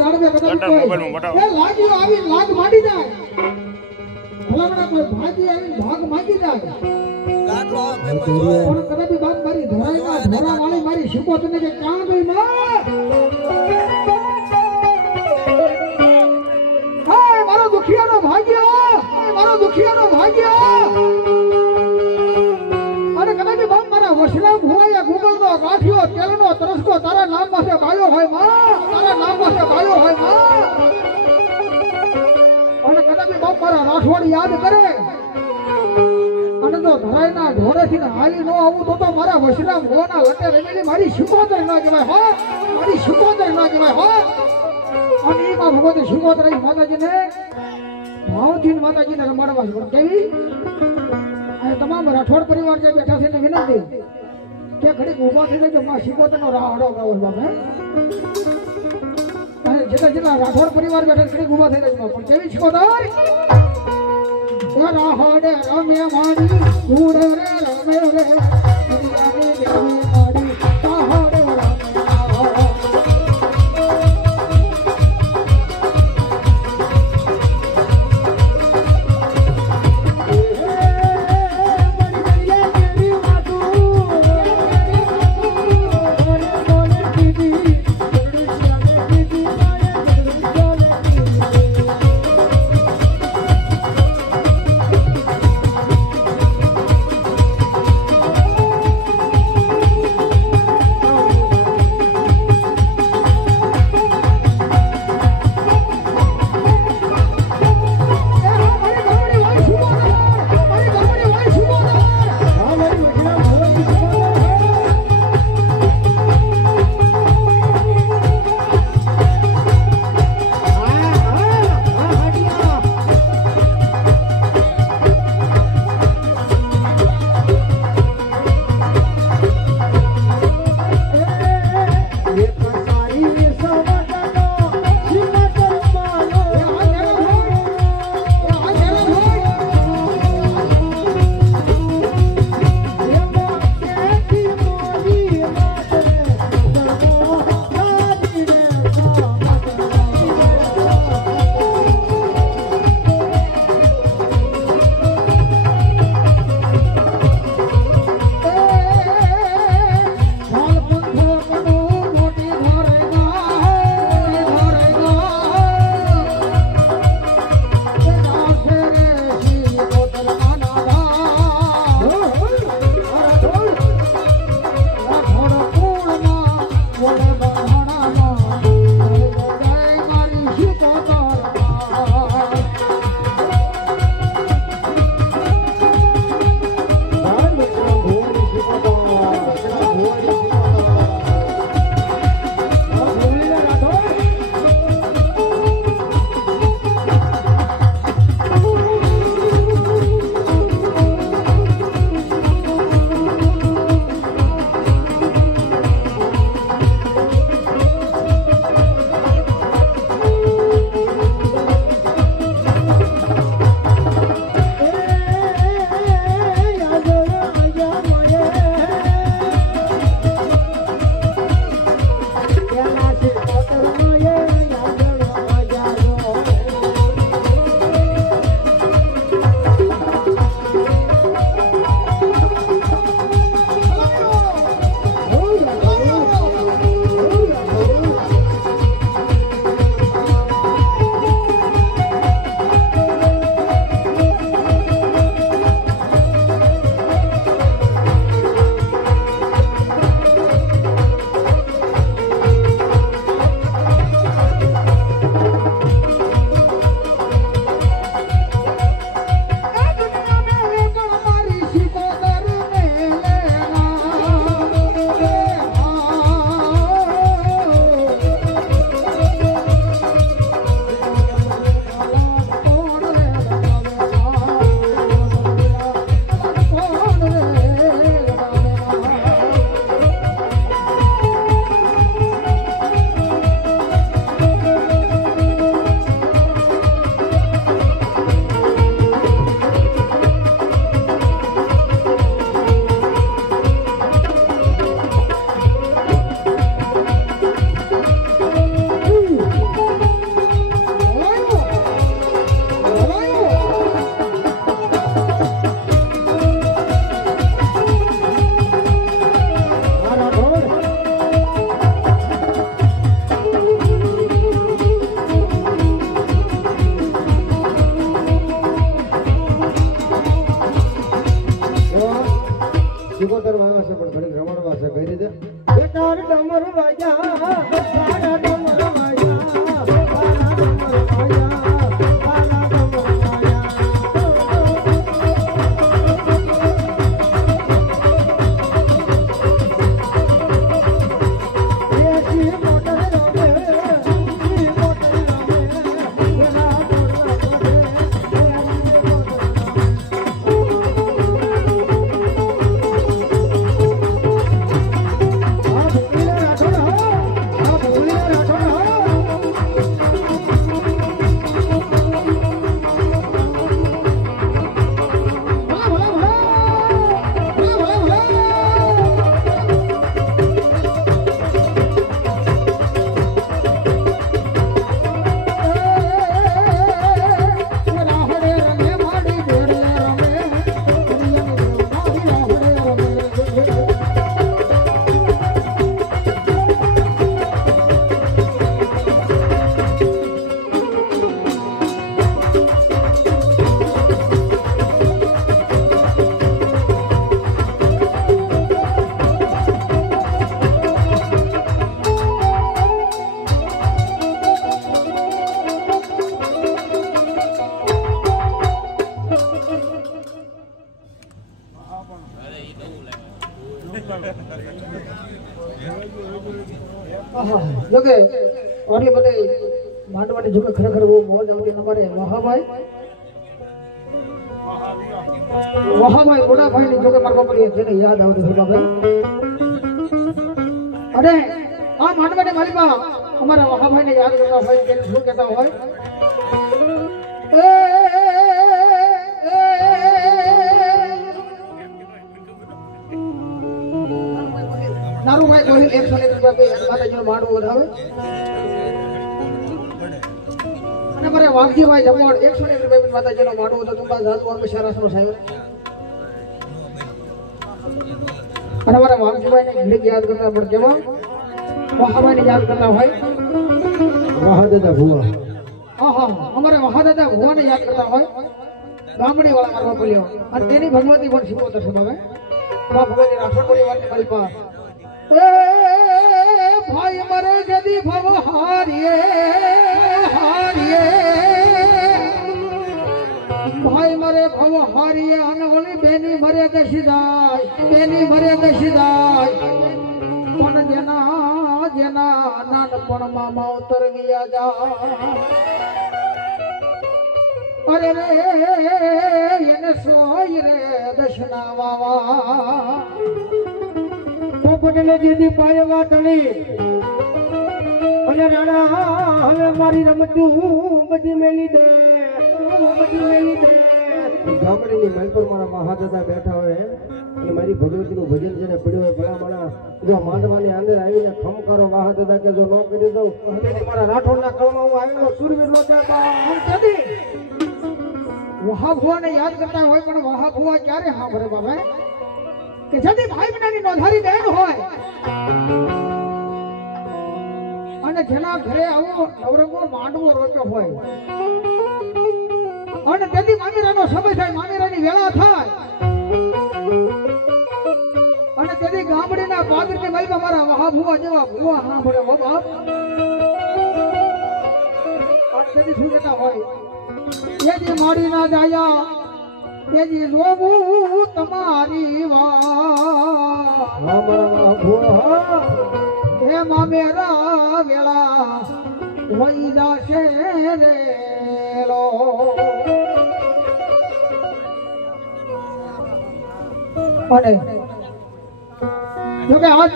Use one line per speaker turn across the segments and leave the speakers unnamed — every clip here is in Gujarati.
જાળવે કદાચ કોઈ લાગ્યો આવી લાગ માંડી જાય. ભલામણા કોઈ ભાગી આવીને ભાગ માંગી જાય. પણ કદાચ બાપ મારી ધોરાઈમાં ધોરા વાળી મારી શીખો તને કે ક્યાં ગઈ માં? ને હાલી ન આવું તો તો મારા વસલા ગોના લટે રમેલી મારી શિકોતર ના કહેવાય, હો. મારી શિકોતર ના કહેવાય, હો. અને એમાં ભગવતી શિકોતર માતાજીને ભાવથી માતાજીને રમાડવા કેવી? અને તમામ રાઠોડ પરિવાર જે બેઠા છે એને વિનંતી કે ઘડીક ઊભા થઈ જાય માં શિકોતરનો રાહડો ગાવો બાપ અને જેટલા જેટલા રાઠોડ પરિવાર બેઠા ઘડીક ઊભા થઈ જાય પણ કેવી શિકોતર રમે ઉડે રે રમે રે.
સિકોતરમાં વાવ્યા છે પણ ઘણી રમાડવા છે કઈ રીતે?
ડમર વાજા
આહા, જોકે આટલી બધી માંડવાની જોકે ખરેખર બહુ મોજ આવતી અમારે મહાભાઈ મહાભાઈ મોટાભાઈ ની જોકે મારા બાપા જેને યાદ આવતી બાપા અને આ માંડવાની માલિકા અમારા મહાભાઈ ને યાદ કરતા હોય તેને શું કહેતા હોય? રૂપિયા પે માતાજીનું માંડવું વધાવે. અને મારે વાઘજીભાઈ જમોડ એકસો ને રૂપિયા પે માતાજીનું તો તુંબા જાત વર્ષ શરાસનો સાહેબ. અને મારા વાઘજીભાઈ ઘડીક યાદ કરતા પણ કેવા? મહાભાઈ યાદ કરતા હોય.
વાહ ભુવા.
હા હા અમારે મહાદાદા ભુવાને યાદ કરતા હોય. ગામડી વાળા મારવા બોલ્યો અને તેની ભગવતી પણ શિવોતર છે ભગવતી રાઠોડ પરિવારની મારી પા ભાઈ મરે ભવ હારીએ અને ઓલી બેની મરે દશીદાય બેની મરે દશીદાય પણ જેના જેના નાનપણમાં માવતર ગયા જા. અરે રે, એને સોય રે દશના વાવા.
પોપટલે દીદી પાય વાટણી અને રાણા, હવે મારી રમતું બધી મેલી દે, બધી મેલી દે.
મારા મહાદાદા બેઠા હોય અને મારી ભગવતીનું ભજન જેને માંડવાની અંદર આવીને ખમકારો મહાદાદા કે જો ન કરી દઉં મારા રાઠોડના કળમાં હું આવેલો સુરવીરનો નો બા.
આમ કદી વહા ભુવાને યાદ કરતા હોય, પણ વહા ક્યારે ક્યારે ભરે બાબા કે જદી ભાઈ બહેનની નોંધારી બેન હોય. અને જેના ઘરે આવો નવરંગો માંડવો રોચ્યો હોય. અને તેથી મામીરાનો સમય થાય, મામીરાની વેળા થાય. અને તેથી ગામડીના પાદરની મલમાં મારા વહા ભુવા જેવા ભુવા સાંભળે, હો બાપ. તેથી શું કહેતા હોય? એજી મારી ના જાયા એજી જોવું તમારી વાત.
હે મેરા
વેળા વઈ જશે રેલો અને જોકે આજ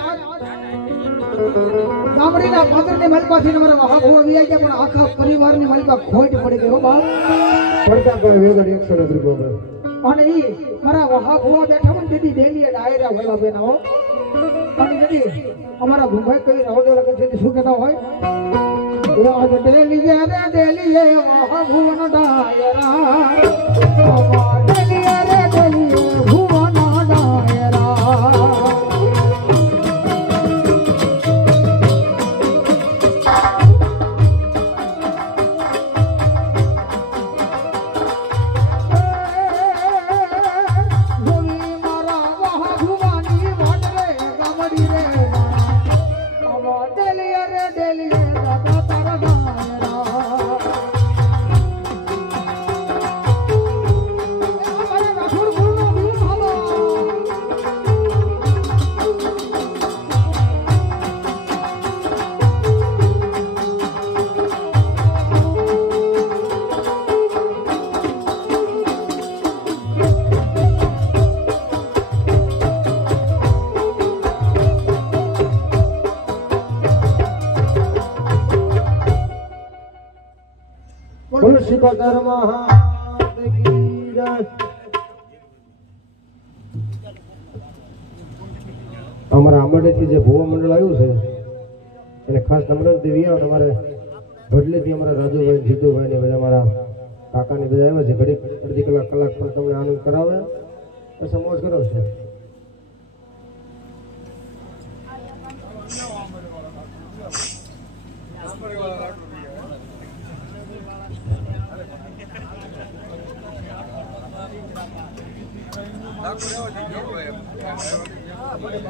ગામડીના પાદરની માલિકાથી અમારા મહાભુવા આવી ગયા પણ આખા પરિવારની મલકા ખોટ પડી ગઈ હો બાપ.
પડતા કોઈ વેગડ એકસો ને
અને ઈ મારા વહા ભુવા બેઠા હોય ને તેથી ડેલી ડાયરા હોય બેના હો. અને કે અમારા ભૂભાઈ કઈ રહો લગે છે શું કહેતા હોય? એ આજ ડેલી રે ડેલી એ વહા ભુવન ડાયરા.
કી અમારા આંબરડેથી જે ભુવા મંડળ આવ્યું છે, એને ખાસ નમ્રતા દેવી આવે અમારે ભડલેથી અમારા રાજુભાઈ જીતુભાઈ ને બધા અમારા કાકાને બધા આવ્યા છે. ઘડીક અડધી કલાક કલાક પણ તમને આનંદ કરાવે. પછી મોજ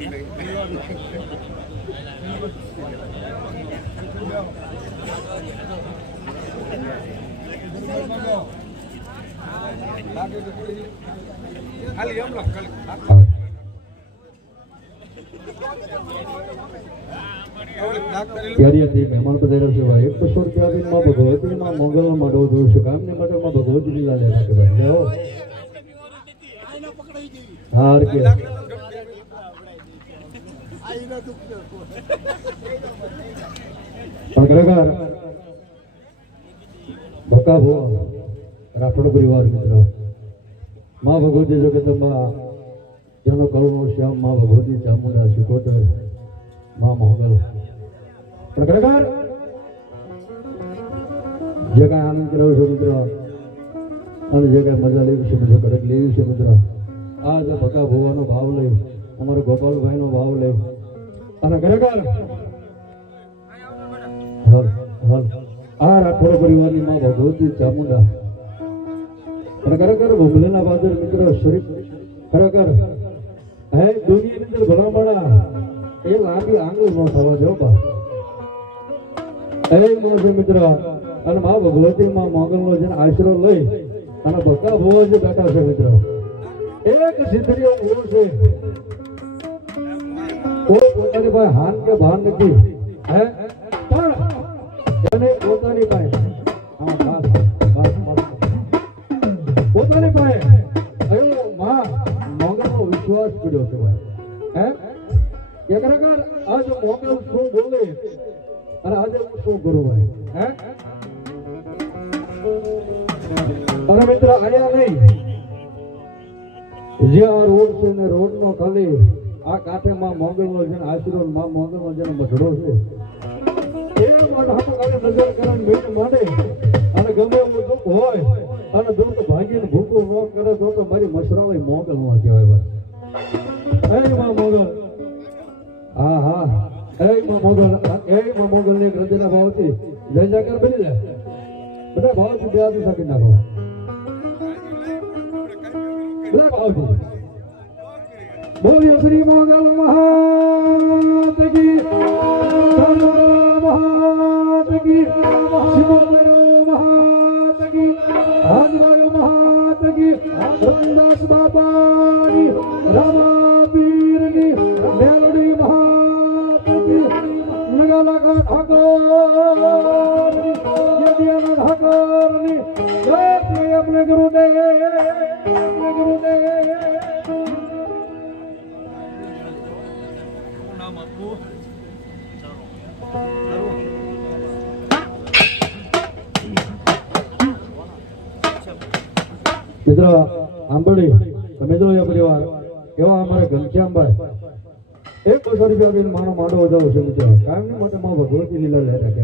કરો એમ
ત્યારે હતી મહેમાન પધાર્યા છે. ભાઈ રૂપિયા આપીને માં માં ભગવતી લેવો હાર કે. પણ ખરેખર ભુવા રાઠોડ પરિવાર મિત્ર. મા ભગવતી જગતમાં જેનો કરુણો શ્યામ મા ભગવતી ચામુંડા શિકોતર મા મોગલ. પણ જે કાંઈ આનંદ કર્યો છે મિત્ર, અને જે કાંઈ મજા લેવી છે મિત્ર કડક લેવી છે મિત્ર. આ જે ભકા ભુવાનો ભાવ લઈ, અમારો ગોપાલભાઈનો ભાવ લઈ. અને ખરેખર આ રાઠોડ પરિવારની માં ભગવતી ચામુંડા. અને ખરેખર ભોગલેના બહાદુર મિત્ર શરીફ, ખરેખર, હે, દુનિયાની અંદર ભલામણા, એ લાંબી આંગળી નો થવા જો બા. એ મોસે મિત્ર, અને મા ભગવતી માં મોગલનો જેને આશરો લઈ, અને ભક્કા ભોવા જે બેઠા છે મિત્ર. એક સિદ્ધિઓ ઊભો છે. કોઈ પોતાની પાસે હાન કે ભાન નથી. હે? પણ એને પોતાની પાસે. પોતાની પાસે. એવો માં મોગલનો વિશ્વાસ કર્યો છે ભાઈ. હે? કે ખરેખર મોગલ શું બોલે? અને આજે હું શું કરું ભાઈ? હે? અને મિત્ર આયા નહીં. જે આ રોડ છે ને રોડ નો ખાલી, આ કાંઠે માં મોગલ નો માં મોગલ નો જેને છે. ભાવથી જય જયકાર બની જાય બધા ભાવથી બે હાથ નાખો. મોગલ મહાત પીરની મેલડી મહાત કી નગાલા મિત્ર આંબળી તમે જો પરિવાર એવા અમારે ઘનશ્યામભાઈ. એક બસો રૂપિયા આપીને માનો માંડવો જવું છે મિત્ર. કાયમ માટે માં ભગવતી લીલા લહેરા રાખે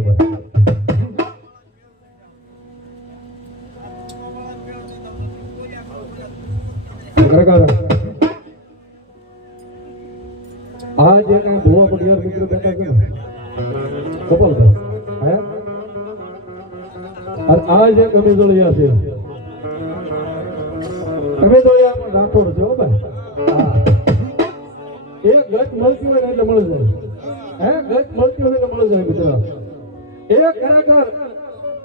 આ જે કાંઈ ભૂવા પડિયાર મિત્રો બેઠા આ જે કમિઝોળિયા છે તમે તો યાર છો ભાઈ. એ ગજ મળતી હોય એટલે મળી જાય. હે? ગજ મળતી હોય એટલે મળી જાય મિત્રો એ ખરેખર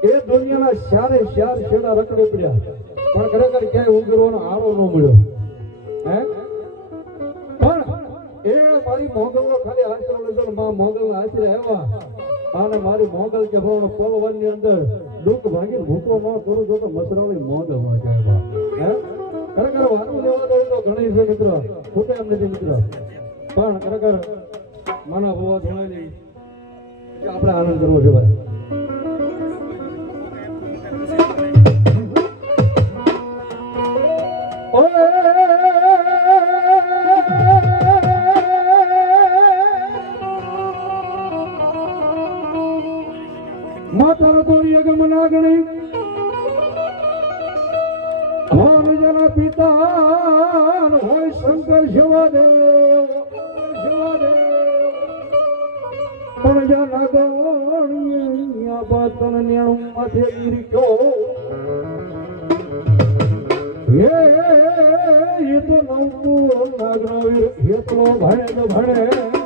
એ દુનિયાના શારે શાર શેડા રકડે પડ્યા. પણ ખરેખર ક્યાંય ઉગરવાનો આરો ન મળ્યો. હે? પણ એ મારી મોગલનો ખાલી આશીર્વાદ મા મોગલના આશરે આવ્યા. અને મારી મોગલ કે ભાવનો પલવનની અંદર દુઃખ ભાગીને ભૂકો ન કરું જો તો મસરાળી મોગલમાં જાય હે? ખરેખર વારું લેવા દો તો ઘણી છે મિત્ર, ખોટે એમ નથી મિત્ર. પણ ખરેખર માના ભવા એટલે આપણે આનંદ કરવો છે ભાઈ. માતાનો તોરી અગમન આગણી પિતા હોય શંકર શિવાદેવ પણ જા નાગણીયા બાતન નેણું માથે ઈરખ્યો હે, એ તો નવકુર નાગરાવીર ભણે.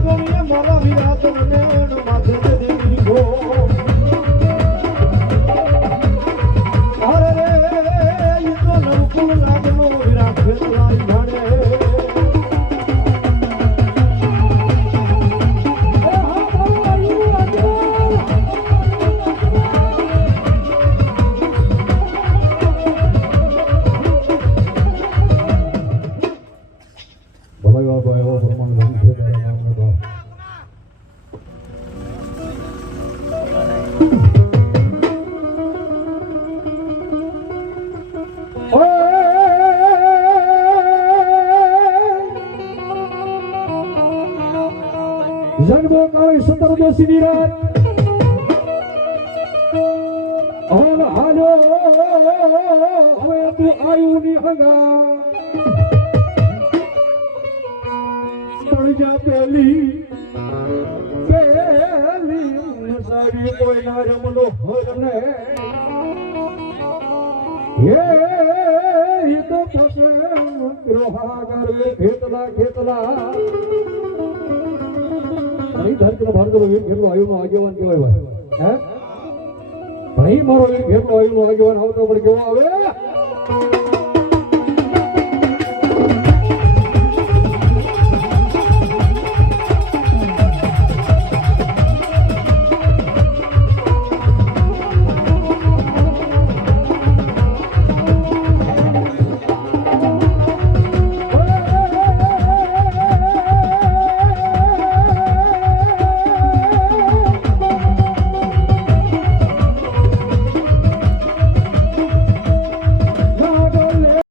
મારા વિના તને જન્મો કાળી સતર દોષી રાત ઓન હાલો, હવે તું આયુ ની હંગા પડજા પેલી પેલી સારી કોઈ ના રમલો હરને હે તો કરે ખેતલા ખેતલા.
અહીં ધરતીનો ભારતનો વીર કેટલો આયુનો આગેવાન કહેવાય ભાઈ. મારો વીર આયુ આયુનો આગેવાન આવતો પણ કેવો આવે?